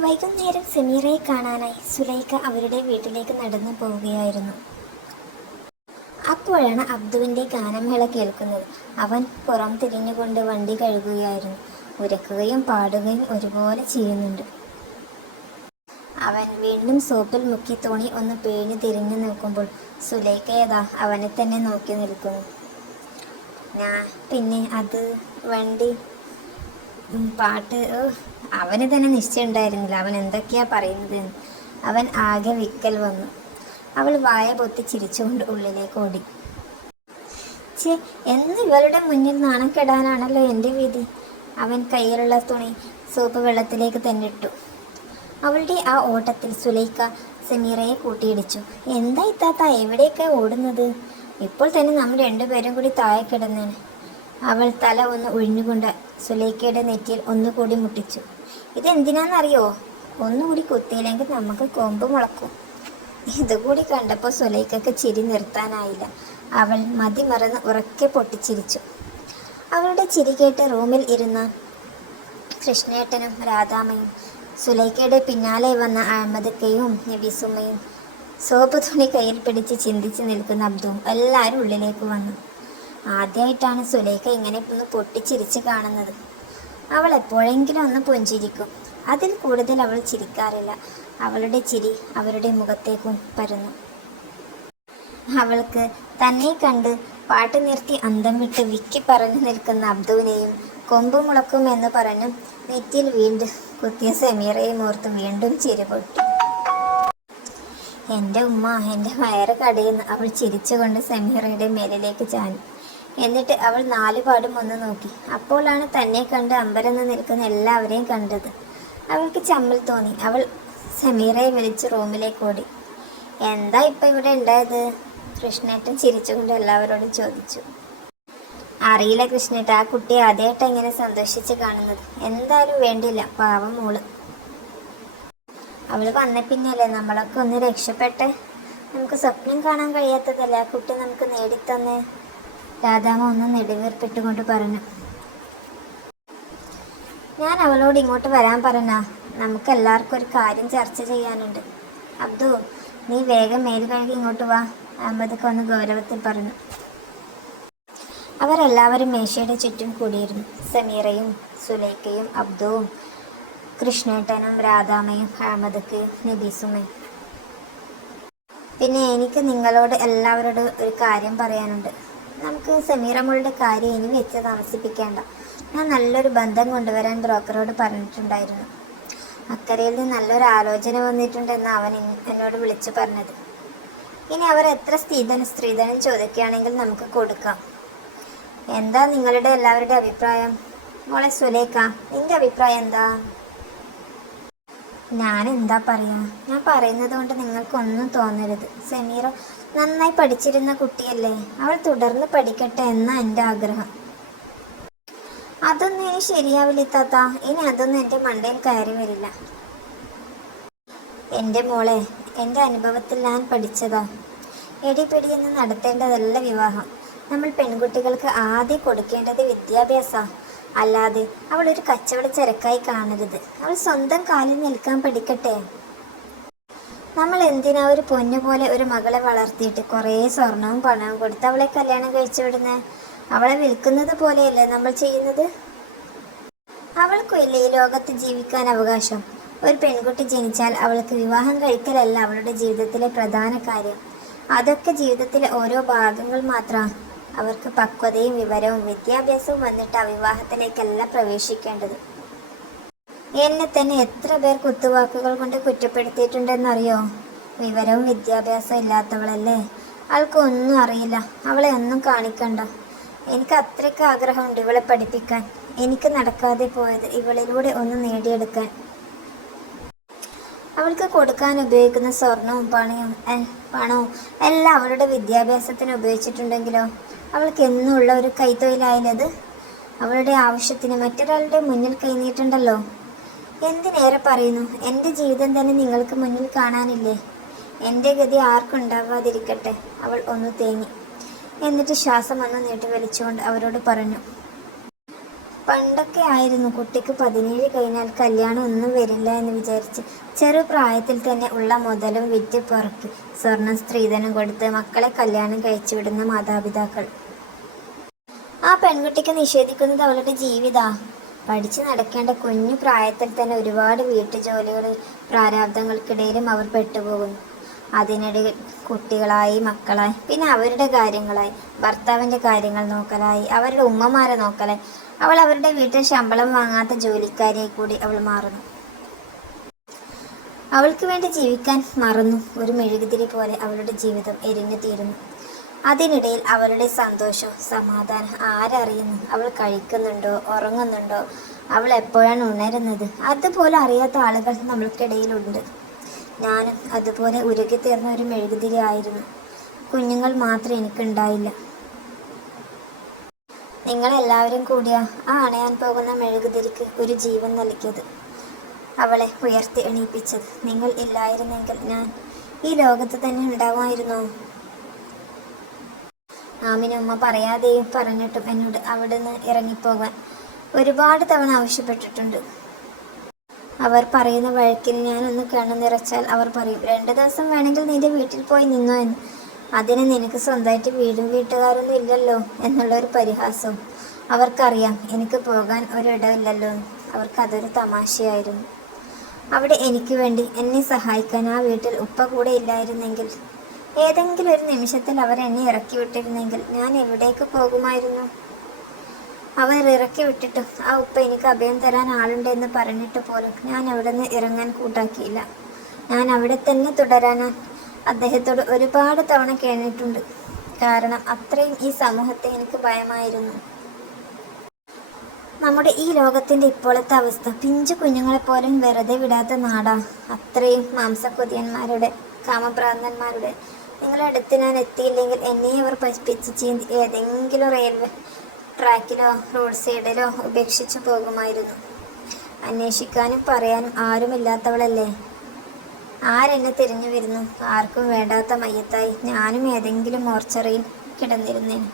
വൈകുന്നേരം സമീറയെ കാണാനായി സുലൈഖ അവരുടെ വീട്ടിലേക്ക് നടന്നു പോവുകയായിരുന്നു. അപ്പോഴാണ് അബ്ദുവിൻ്റെ ഗാനമേള കേൾക്കുന്നത്. അവൻ പുറം തിരിഞ്ഞുകൊണ്ട് വണ്ടി കഴുകുകയായിരുന്നു. ഉരക്കുകയും പാടുകയും ഒരുപോലെ ചെയ്യുന്നുണ്ട്. അവൻ വീണ്ടും സോപ്പിൽ മുക്കി തുണി ഒന്ന് പിഴിഞ്ഞു തിരിഞ്ഞു നോക്കുമ്പോൾ സുലൈഖയതാ അവനെ തന്നെ നോക്കി നിൽക്കുന്നു. പിന്നെ അത് വണ്ടി പാട്ട് അവന് തന്നെ നിശ്ചയമുണ്ടായിരുന്നില്ല അവൻ എന്തൊക്കെയാ പറയുന്നതെന്ന്. അവൻ ആകെ വിക്കൽ വന്നു. അവൾ വായ പൊത്തി ചിരിച്ചുകൊണ്ട് ഉള്ളിലേക്ക് ഓടി. എന്ന് ഇവളുടെ മുന്നിൽ നാണം കെടാനാണല്ലോ എൻ്റെ വിധി. അവൻ കയ്യിലുള്ള തുണി സോപ്പ് വെള്ളത്തിലേക്ക് തന്നെ ഇട്ടു. അവളുടെ ആ ഓട്ടത്തിൽ സുലൈഖ സമീറയെ കൂട്ടിയിടിച്ചു. എന്താ ഇത്താത്ത എവിടെയൊക്കെ ഓടുന്നത്? ഇപ്പോൾ തന്നെ നമ്മൾ രണ്ടുപേരും കൂടി താഴെ കിടന്നേനെ. അവൾ തല ഒന്ന് ഒഴിഞ്ഞുകൊണ്ട് സുലൈഖയുടെ നെറ്റിയിൽ ഒന്നുകൂടി മുട്ടിച്ചു. ഇതെന്തിനാണെന്നറിയോ? ഒന്നുകൂടി കുത്തിയില്ലെങ്കിൽ നമുക്ക് കൊമ്പ് മുളക്കും. ഇതുകൂടി കണ്ടപ്പോൾ സുലൈഖയ്ക്ക് ചിരി നിർത്താനായില്ല. അവൾ മതിമറന്ന് ഉറക്കെ പൊട്ടിച്ചിരിച്ചു. അവളുടെ ചിരി കേട്ട് റൂമിൽ ഇരുന്ന കൃഷ്ണേട്ടനും രാധാമയും സുലൈഖയുടെ പിന്നാലെ വന്ന അഹമ്മദക്കയും നബീസുമ്മയും സോപ്പ് തുണി കയ്യിൽ പിടിച്ച് ചിന്തിച്ച് നിൽക്കുന്ന അബ്ദുവും എല്ലാവരും ഉള്ളിലേക്ക് വന്നു. ആദ്യമായിട്ടാണ് സുലൈഖ ഇങ്ങനെ ഒന്ന് പൊട്ടിച്ചിരിച്ച് കാണുന്നത്. അവൾ എപ്പോഴെങ്കിലും ഒന്ന് പുഞ്ചിരിക്കും. അതിൽ കൂടുതൽ അവൾ ചിരിക്കാറില്ല. അവളുടെ ചിരി അവരുടെ മുഖത്തേക്കും പരന്നു. അവൾക്ക് തന്നെ കണ്ട് പാട്ട് നിർത്തി അന്തം വിട്ട് വിക്കി പറഞ്ഞു നിൽക്കുന്ന അബ്ദുവിനെയും കൊമ്പ് മുളക്കുമെന്ന് പറഞ്ഞു നെറ്റിയിൽ വീണ്ടും കുത്തിയ സമീറയും ഓർത്ത് വീണ്ടും ചിരി പൊട്ടി. എൻ്റെ ഉമ്മ, എൻ്റെ വയറ് കടയുന്നു. അവൾ ചിരിച്ചുകൊണ്ട് സമീറയുടെ മേലിലേക്ക് ചാഞ്ഞു. എന്നിട്ട് അവൾ നാലുപാടും ഒന്ന് നോക്കി. അപ്പോഴാണ് തന്നെ കണ്ട് അമ്പരന്ന് നിൽക്കുന്ന എല്ലാവരെയും കണ്ടത്. അവൾക്ക് ചമ്മൽ തോന്നി. അവൾ സമീറയെ വിളിച്ച് റൂമിലേക്ക് ഓടി. എന്താ ഇപ്പം ഇവിടെ ഉണ്ടായത്? കൃഷ്ണേട്ടൻ ചിരിച്ചുകൊണ്ട് എല്ലാവരോടും ചോദിച്ചു. അറിയില്ല കൃഷ്ണേട്ട, ആ കുട്ടിയെ ആദ്യമായിട്ട് എങ്ങനെ സന്തോഷിച്ച് കാണുന്നത്. എന്തായാലും വേണ്ടില്ല, പാവം മോള്. അവൾ വന്ന പിന്നല്ലേ നമ്മളൊക്കെ ഒന്ന് രക്ഷപ്പെട്ടെ. നമുക്ക് സ്വപ്നം കാണാൻ കഴിയാത്തതല്ല ആ കുട്ടി നമുക്ക് നേടിത്തന്നേ. രാധാമ ഒന്ന് നെടുവീർപ്പിട്ടുകൊണ്ട് പറഞ്ഞു. ഞാൻ അവളോട് ഇങ്ങോട്ട് വരാൻ പറഞ്ഞാ. നമുക്കെല്ലാവർക്കും ഒരു കാര്യം ചർച്ച ചെയ്യാനുണ്ട്. അബ്ദു, നീ വേഗം മേൽ കഴുകി ഇങ്ങോട്ട് വാ, അഹമ്മദൊക്കെ ഒന്ന് ഗൗരവത്തിൽ പറഞ്ഞു. അവരെല്ലാവരും മേശയുടെ ചുറ്റും കൂടിയിരുന്നു. സമീറയും സുലൈഖയും അബ്ദുവും കൃഷ്ണേട്ടനും രാധാമയും അഹമ്മദക്കയും നബീസുമയും. പിന്നെ എനിക്ക് നിങ്ങളോട് എല്ലാവരോടും ഒരു കാര്യം പറയാനുണ്ട്. നമുക്ക് സമീറ മോളുടെ കാര്യം ഇനി വെച്ച് താമസിപ്പിക്കേണ്ട. ഞാൻ നല്ലൊരു ബന്ധം കൊണ്ടുവരാൻ ബ്രോക്കറോട് പറഞ്ഞിട്ടുണ്ടായിരുന്നു. അക്കരയിൽ നിന്ന് നല്ലൊരു ആലോചന വന്നിട്ടുണ്ടെന്ന് അവൻ എന്നോട് വിളിച്ചു പറഞ്ഞത്. ഇനി അവർ എത്ര സ്ത്രീധനം ചോദിക്കുകയാണെങ്കിൽ നമുക്ക് കൊടുക്കാം. എന്താ നിങ്ങളുടെ എല്ലാവരുടെ അഭിപ്രായം? മോളെ സുലൈഖ, നിന്റെ അഭിപ്രായം എന്താ? ഞാൻ എന്താ പറയാ, ഞാൻ പറയുന്നത് കൊണ്ട് നിങ്ങൾക്കൊന്നും തോന്നരുത്. സമീറ നന്നായി പഠിച്ചിരുന്ന കുട്ടിയല്ലേ, അവൾ തുടർന്ന് പഠിക്കട്ടെ എന്നാ എൻ്റെ ആഗ്രഹം. അതൊന്നും ഇനി ശരിയാവില്ല താത്ത. ഇനി അതൊന്നും എൻ്റെ മണ്ടയിൽ കയറി വരില്ല. എൻ്റെ മോളെ, എൻ്റെ അനുഭവത്തിൽ ഞാൻ പഠിച്ചതാ. എടിപിടിയെന്ന് നടത്തേണ്ടതല്ല വിവാഹം. നമ്മൾ പെൺകുട്ടികൾക്ക് ആദ്യം കൊടുക്കേണ്ടത് വിദ്യാഭ്യാസ. അല്ലാതെ അവൾ ഒരു കച്ചവട ചരക്കായി കാണരുത്. അവൾ സ്വന്തം കാലിൽ നിൽക്കാൻ പഠിക്കട്ടെ. നമ്മൾ എന്തിനാ ഒരു പൊന്നു പോലെ ഒരു മകളെ വളർത്തിയിട്ട് കുറേ സ്വർണവും പണവും കൊടുത്ത് അവളെ കല്യാണം കഴിച്ചു വിടുന്നേ? അവളെ വിൽക്കുന്നത് പോലെയല്ലേ നമ്മൾ ചെയ്യുന്നത്? അവൾക്കില്ലേ ഈ ലോകത്ത് ജീവിക്കാൻ അവകാശം? ഒരു പെൺകുട്ടി ജനിച്ചാൽ അവൾക്ക് വിവാഹം കഴിക്കലല്ല അവളുടെ ജീവിതത്തിലെ പ്രധാന കാര്യം. അതൊക്കെ ജീവിതത്തിലെ ഓരോ ഭാഗങ്ങൾ മാത്രമാണ്. അവർക്ക് പക്വതയും വിവരവും വിദ്യാഭ്യാസവും വന്നിട്ട് ആ വിവാഹത്തിലേക്കല്ല പ്രവേശിക്കേണ്ടത്. എന്നെ തന്നെ എത്ര പേർ കുത്തുവാക്കുകൾ കൊണ്ട് കുറ്റപ്പെടുത്തിയിട്ടുണ്ടെന്നറിയോ? വിവരവും വിദ്യാഭ്യാസവും ഇല്ലാത്തവളല്ലേ, അവൾക്ക് ഒന്നും അറിയില്ല, അവളെ ഒന്നും കാണിക്കണ്ട. എനിക്ക് അത്രയ്ക്ക് ആഗ്രഹമുണ്ട് ഇവളെ പഠിപ്പിക്കാൻ. എനിക്ക് നടക്കാതെ പോയത് ഇവളിലൂടെ ഒന്ന് നേടിയെടുക്കാൻ. അവൾക്ക് കൊടുക്കാൻ ഉപയോഗിക്കുന്ന സ്വർണവും പണവും എല്ലാം അവളുടെ വിദ്യാഭ്യാസത്തിന് ഉപയോഗിച്ചിട്ടുണ്ടെങ്കിലോ അവൾക്ക് എന്നുള്ള ഒരു കൈത്തൊഴിലായത്. അവളുടെ ആവശ്യത്തിന് മറ്റൊരാളുടെ മുന്നിൽ കൈനീട്ടുണ്ടല്ലോ. എന്തിനേറെ പറയുന്നു, എൻ്റെ ജീവിതം തന്നെ നിങ്ങൾക്ക് മുന്നിൽ കാണാനില്ലേ? എൻ്റെ ഗതി ആർക്കുണ്ടാവാതിരിക്കട്ടെ. അവൾ ഒന്ന് തേങ്ങി. എന്നിട്ട് ശ്വാസം ഒന്ന് നീട്ടി വലിച്ചുകൊണ്ട് അവരോട് പറഞ്ഞു. പണ്ടൊക്കെ ആയിരുന്നു കുട്ടിക്ക് 17 കഴിഞ്ഞാൽ കല്യാണം ഒന്നും വരില്ല എന്ന് വിചാരിച്ച് ചെറുപ്രായത്തിൽ തന്നെ ഉള്ള മുതലും വിറ്റ് പെറുക്കി സ്വർണം സ്ത്രീധനം കൊടുത്ത് മക്കളെ കല്യാണം കഴിച്ചു വിടുന്ന മാതാപിതാക്കൾ. ആ പെൺകുട്ടിക്ക് നിഷേധിക്കുന്നത് അവളുടെ ജീവിതാ. പഠിച്ചു നടക്കേണ്ട കുഞ്ഞു പ്രായത്തിൽ തന്നെ ഒരുപാട് വീട്ടുജോലികളിൽ പ്രാരാബ്ദങ്ങൾക്കിടയിലും അവർ പെട്ടുപോകുന്നു. അതിനിടയിൽ കുട്ടികളായി, മക്കളായി, പിന്നെ അവരുടെ കാര്യങ്ങളായി, ഭർത്താവിൻ്റെ കാര്യങ്ങൾ നോക്കലായി, അവരുടെ ഉമ്മമാരെ നോക്കലായി, അവൾ അവരുടെ വീട്ടിൽ ശമ്പളം വാങ്ങാത്ത ജോലിക്കാരിയായി കൂടി അവൾ മാറുന്നു. അവൾക്ക് വേണ്ടി ജീവിക്കാൻ മറന്നു. ഒരു മെഴുകുതിരി പോലെ അവളുടെ ജീവിതം എരിഞ്ഞു തീരുന്നു. അതിനിടയിൽ അവളുടെ സന്തോഷം, സമാധാനം ആരറിയുന്നു? അവൾ കഴിക്കുന്നുണ്ടോ, ഉറങ്ങുന്നുണ്ടോ, അവൾ എപ്പോഴാണ് ഉണരുന്നത്? അതുപോലെ അറിയാത്ത ആളുകൾ നമ്മൾക്കിടയിലുണ്ട്. ഞാനും അതുപോലെ ഉരുകിത്തീർന്ന ഒരു മെഴുകുതിരി ആയിരുന്നു. കുഞ്ഞുങ്ങൾ മാത്രം എനിക്കുണ്ടായില്ല. നിങ്ങളെല്ലാവരും കൂടിയാ ആ അണയാൻ പോകുന്ന മെഴുകുതിരിക്ക് ഒരു ജീവൻ നൽകിയത്, അവളെ ഉയർത്തി എണീപ്പിച്ചത്. നിങ്ങൾ ഇല്ലായിരുന്നെങ്കിൽ ഞാൻ ഈ ലോകത്ത് തന്നെ ഉണ്ടാവുമായിരുന്നോ? ആമിനുമ്മ പറയാതെയും പറഞ്ഞിട്ടും എന്നോട് അവിടുന്ന് ഇറങ്ങിപ്പോകാൻ ഒരുപാട് തവണ ആവശ്യപ്പെട്ടിട്ടുണ്ട്. അവർ പറയുന്ന വഴക്കിന് ഞാനൊന്ന് കണ്ണു നിറച്ചാൽ അവർ പറയും, 2 ദിവസം വേണമെങ്കിൽ നിന്റെ വീട്ടിൽ പോയി നിന്നോ എന്ന്. അതിന് നിനക്ക് സ്വന്തമായിട്ട് വീടും വീട്ടുകാരൊന്നും ഇല്ലല്ലോ എന്നുള്ളൊരു പരിഹാസവും. അവർക്കറിയാം എനിക്ക് പോകാൻ ഒരിടമില്ലല്ലോ എന്ന്. അവർക്കതൊരു തമാശയായിരുന്നു. അവിടെ എനിക്ക് വേണ്ടി എന്നെ സഹായിക്കാൻ ആ വീട്ടിൽ ഉപ്പ കൂടെ ഇല്ലായിരുന്നെങ്കിൽ, ഏതെങ്കിലും ഒരു നിമിഷത്തിൽ അവർ എന്നെ ഇറക്കി വിട്ടിരുന്നെങ്കിൽ ഞാൻ എവിടേക്ക് പോകുമായിരുന്നു? അവർ ഇറക്കി വിട്ടിട്ടും ആ ഉപ്പ എനിക്ക് അഭയം തരാൻ ആളുണ്ടെന്ന് പറഞ്ഞിട്ട് പോലും ഞാൻ അവിടെ നിന്ന് ഇറങ്ങാൻ കൂട്ടാക്കിയില്ല. ഞാൻ അവിടെ തന്നെ തുടരാനാൻ അദ്ദേഹത്തോട് ഒരുപാട് തവണ കേണിട്ടുണ്ട്. കാരണം അത്രയും ഈ സമൂഹത്തെ എനിക്ക് ഭയമായിരുന്നു. നമ്മുടെ ഈ ലോകത്തിൻ്റെ ഇപ്പോഴത്തെ അവസ്ഥ പിഞ്ചു കുഞ്ഞുങ്ങളെപ്പോലും വെറുതെ വിടാത്ത നാടാ. അത്രയും മാംസക്കൊതിയന്മാരുടെ, കാമഭ്രാന്തന്മാരുടെ. നിങ്ങളുടെ അടുത്ത് ഞാൻ എത്തിയില്ലെങ്കിൽ എന്നെ അവർ പറ്റിച്ച് ചീന്തി ഏതെങ്കിലും റെയിൽവേ ട്രാക്കിലോ റോഡ് സൈഡിലോ ഉപേക്ഷിച്ചു പോകുമായിരുന്നു. അന്വേഷിക്കാനും പറയാനും ആരുമില്ലാത്തവളല്ലേ. ആരെന്നെ തിരിഞ്ഞു വരുന്നു? ആർക്കും വേണ്ടാത്ത മയ്യത്തായി ഞാനും ഏതെങ്കിലും മോർച്ചറിയിൽ കിടന്നിരുന്നേനെ.